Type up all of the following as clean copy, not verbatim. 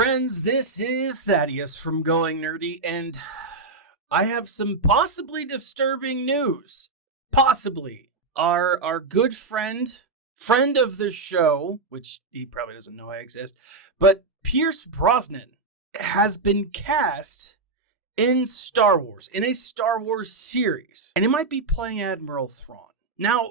Friends, this is Thaddeus from Going Nerdy, and I have some possibly disturbing news. Possibly. Our good friend of the show, which he probably doesn't know I exist, but Pierce Brosnan has been cast in Star Wars, in a Star Wars series, and he might be playing Admiral Thrawn. Now,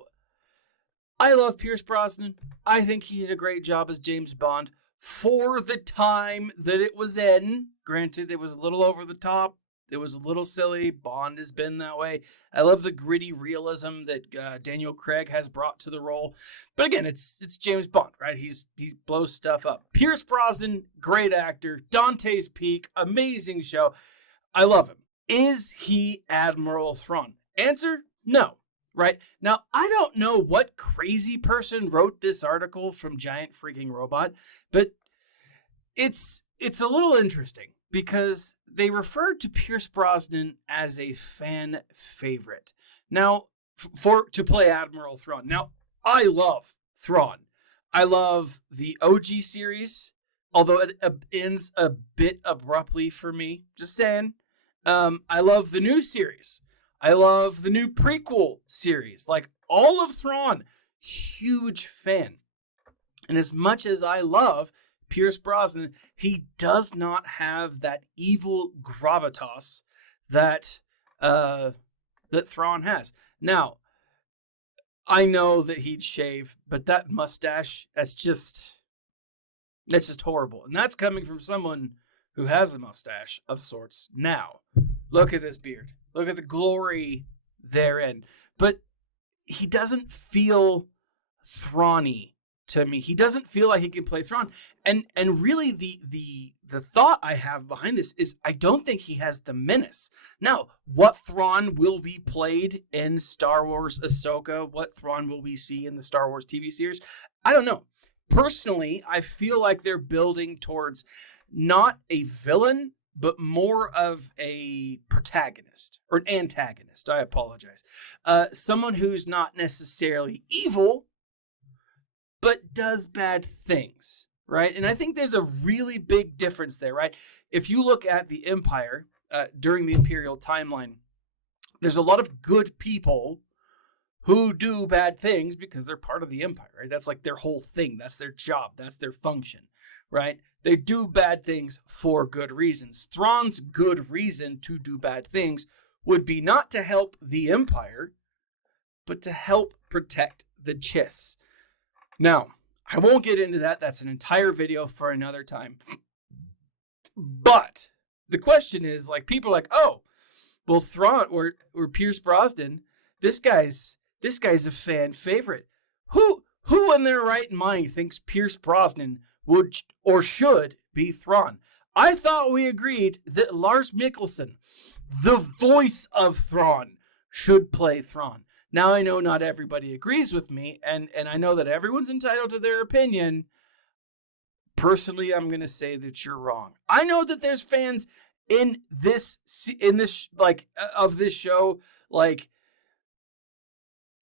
I love Pierce Brosnan. I think he did a great job as James Bond for the time that it was in. Granted, it was a little over the top. It was a little silly. Bond has been that way. I love the gritty realism that Daniel Craig has brought to the role. But again, it's James Bond, right? He blows stuff up. Pierce Brosnan, great actor. Dante's Peak, amazing show. I love him. Is he Admiral Thrawn? Answer, no. Right? Now, I don't know what crazy person wrote this article from Giant Freaking Robot, but it's a little interesting because they referred to Pierce Brosnan as a fan favorite. Now, to play Admiral Thrawn. Now, I love Thrawn. I love the OG series, although it ends a bit abruptly for me. Just saying. I love the new series. I love the new prequel series. Like, all of Thrawn, huge fan. And as much as I love Pierce Brosnan, he does not have that evil gravitas that Thrawn has. Now, I know that he'd shave, but that mustache, that's just horrible. And that's coming from someone who has a mustache of sorts. Now, look at this beard. Look at the glory therein. But he doesn't feel Thrawn-y to me. He doesn't feel like he can play Thrawn. And really the thought I have behind this is I don't think he has the menace. Now, what Thrawn will be played in Star Wars Ahsoka? What Thrawn will we see in the Star Wars TV series? I don't know. Personally, I feel like they're building towards not a villain, but more of a protagonist or an antagonist. I apologize. Someone who's not necessarily evil, but does bad things, right? And I think there's a really big difference there, right? If you look at the Empire during the Imperial timeline, there's a lot of good people who do bad things because they're part of the Empire, right? That's like their whole thing. That's their job. That's their function, right? They do bad things for good reasons. Thrawn's good reason to do bad things would be not to help the Empire, but to help protect the Chiss. Now, I won't get into that. That's an entire video for another time. But the question is, like, people are like, oh, well, Thrawn or Pierce Brosnan, this guy's a fan favorite. Who in their right mind thinks Pierce Brosnan would or should be Thrawn? I thought we agreed that Lars Mickelson, the voice of Thrawn, should play Thrawn. Now, I know not everybody agrees with me, and I know that everyone's entitled to their opinion. Personally, I'm going to say that you're wrong. I know that there's fans in this like of this show, like,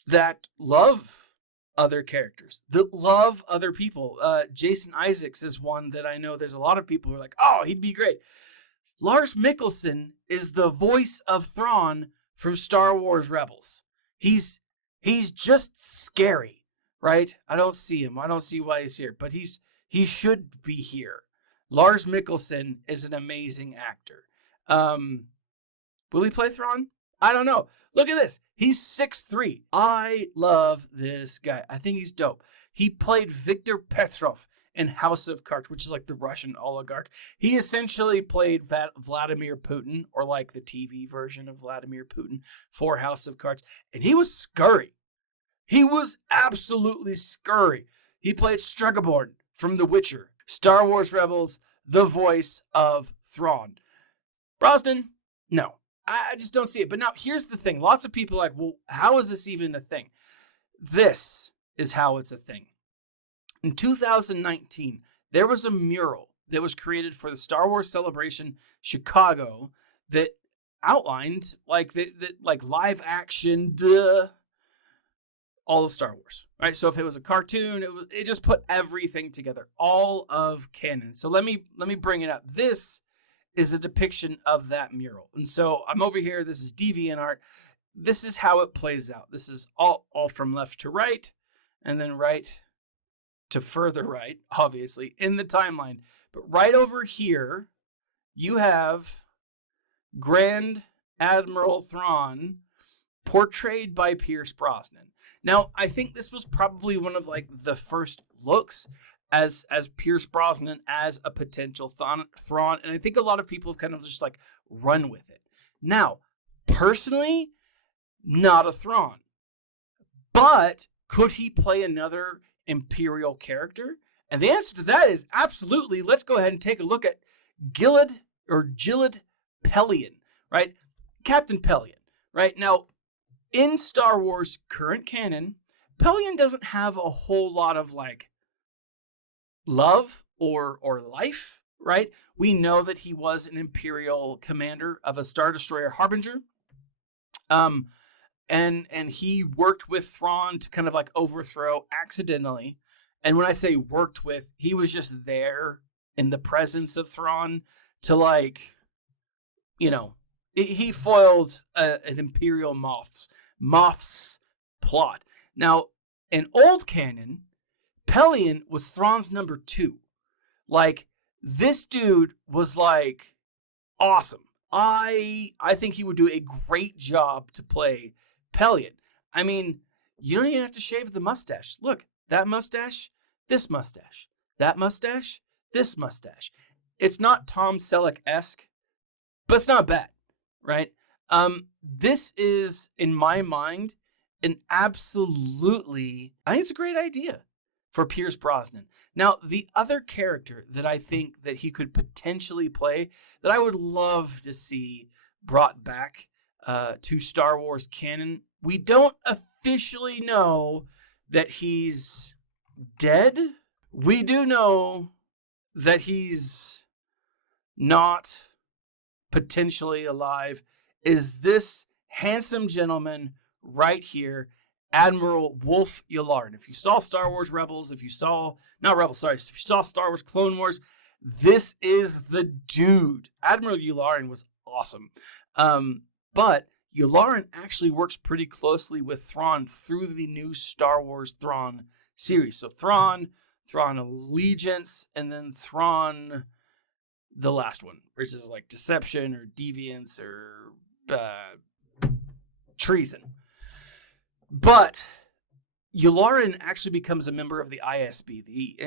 that love other characters, that love other people. Jason Isaacs is one that I know there's a lot of people who are like, oh, he'd be great. Lars Mickelson is the voice of Thrawn from Star Wars Rebels. He's just scary, right? I don't see him. I don't see why he's here, but he should be here. Lars Mickelson is an amazing actor. Will he play Thrawn? I don't know. Look at this. He's 6'3". I love this guy. I think he's dope. He played Viktor Petrov in House of Cards, which is like the Russian oligarch. He essentially played Vladimir Putin, or like the TV version of Vladimir Putin for House of Cards. And he was scurry. He was absolutely scurry. He played Stregobor from The Witcher. Star Wars Rebels, the voice of Thrawn. Brosnan? No. I just don't see it. But now, here's the thing. Lots of people are like, well, how is this even a thing? This is how it's a thing. In 2019, there was a mural that was created for the Star Wars Celebration Chicago that outlined like live action all of Star Wars, right? So if it was a cartoon, it just put everything together, all of canon. So let me bring it up. This is a depiction of that mural. And so I'm over here. This is DeviantArt. This is how it plays out. This is all from left to right, and then right to further right, obviously, in the timeline. But right over here, you have Grand Admiral Thrawn, portrayed by Pierce Brosnan. Now, I think this was probably one of like the first looks as Pierce Brosnan as a potential Thrawn, and I think a lot of people have kind of just like run with it. Now, personally, not a Thrawn, but could he play another Imperial character? And the answer to that is absolutely. Let's go ahead and take a look at Gilad Pellaeon, right? Captain Pellaeon, right? Now, in Star Wars current canon, Pellaeon doesn't have a whole lot of like love or life, right? We know that he was an Imperial commander of a Star Destroyer Harbinger. And he worked with Thrawn to kind of like overthrow accidentally. And when I say worked with, he was just there in the presence of Thrawn to like, you know, he foiled an Imperial Moth's plot. Now, in old canon, Pellaeon was Thrawn's number 2. Like, this dude was like awesome. I think he would do a great job to play Pellaeon. I mean, you don't even have to shave the mustache. Look, that mustache, this mustache, that mustache, this mustache. It's not Tom Selleck-esque, but it's not bad, right? This is, in my mind, an absolutely, I think it's a great idea for Pierce Brosnan. Now, the other character that I think that he could potentially play, that I would love to see brought back to Star Wars canon, we don't officially know that he's dead. We do know that he's not potentially alive, is this handsome gentleman right here, Admiral Wolf Yularen. If you saw Star Wars Rebels, if you saw Star Wars Clone Wars, this is the dude. Admiral Yularen was awesome. But Yularen actually works pretty closely with Thrawn through the new Star Wars Thrawn series. So Thrawn Allegiance, and then Thrawn, the last one, which is like Deception or Deviance or Treason. But Yularen actually becomes a member of the ISB, the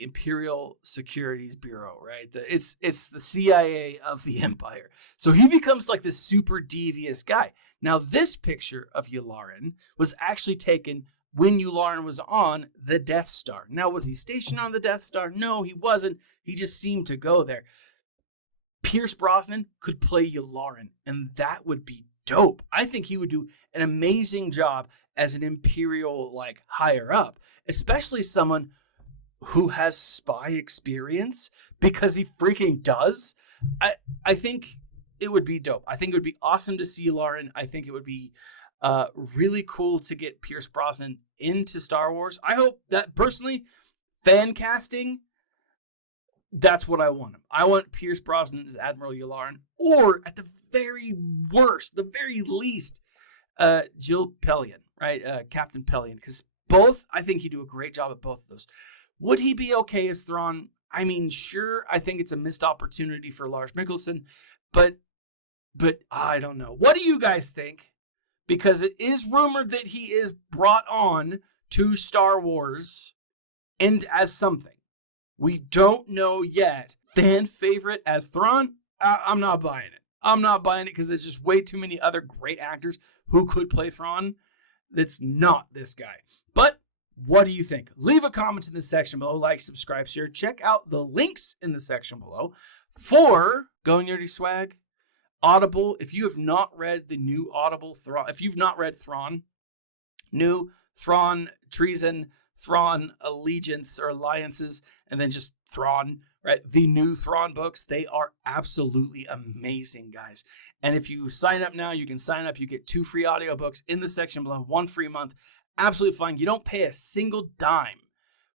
Imperial Securities Bureau, right? It's the CIA of the Empire. So he becomes like this super devious guy. Now, this picture of Yularen was actually taken when Yularen was on the Death Star. Now, was he stationed on the Death Star? No, he wasn't. He just seemed to go there. Pierce Brosnan could play Yularen, and that would be dope. I think he would do an amazing job as an Imperial, like, higher up, especially someone who has spy experience, because he freaking does. I think it would be dope. I think it would be awesome to see Yularen. I think it would be really cool to get Pierce Brosnan into Star Wars. I hope that, personally, fan casting, that's what I want him. I want Pierce Brosnan as Admiral Yularen, or at the very worst, the very least, Jill Pellaeon, right? Captain Pellaeon, because both, I think he'd do a great job at both of those. Would he be okay as Thrawn? I mean, sure, I think it's a missed opportunity for Lars Mickelson, but I don't know. What do you guys think? Because it is rumored that he is brought on to Star Wars and as something. We don't know yet. Fan favorite as Thrawn? I'm not buying it. I'm not buying it because there's just way too many other great actors who could play Thrawn that's not this guy. But what do you think? Leave a comment in the section below. Like, subscribe, share. Check out the links in the section below for Going Nerdy Swag, Audible. If you have not read the new Audible Thrawn, if you've not read Thrawn, new Thrawn Treason, Thrawn Allegiance or Alliances, and then just Thrawn, right? The new Thrawn books, they are absolutely amazing, guys. And if you sign up now, you can sign up. You get 2 free audiobooks in the section below, 1 free month absolutely fine. You don't pay a single dime,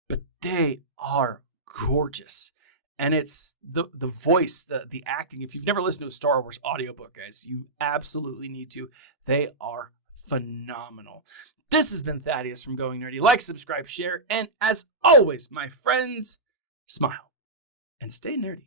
but they are gorgeous. And it's the voice, the acting. If you've never listened to a Star Wars audiobook, guys, you absolutely need to. They are phenomenal. This has been Thaddeus from Going Nerdy. Like, subscribe, share, and as always, my friends, smile and stay nerdy.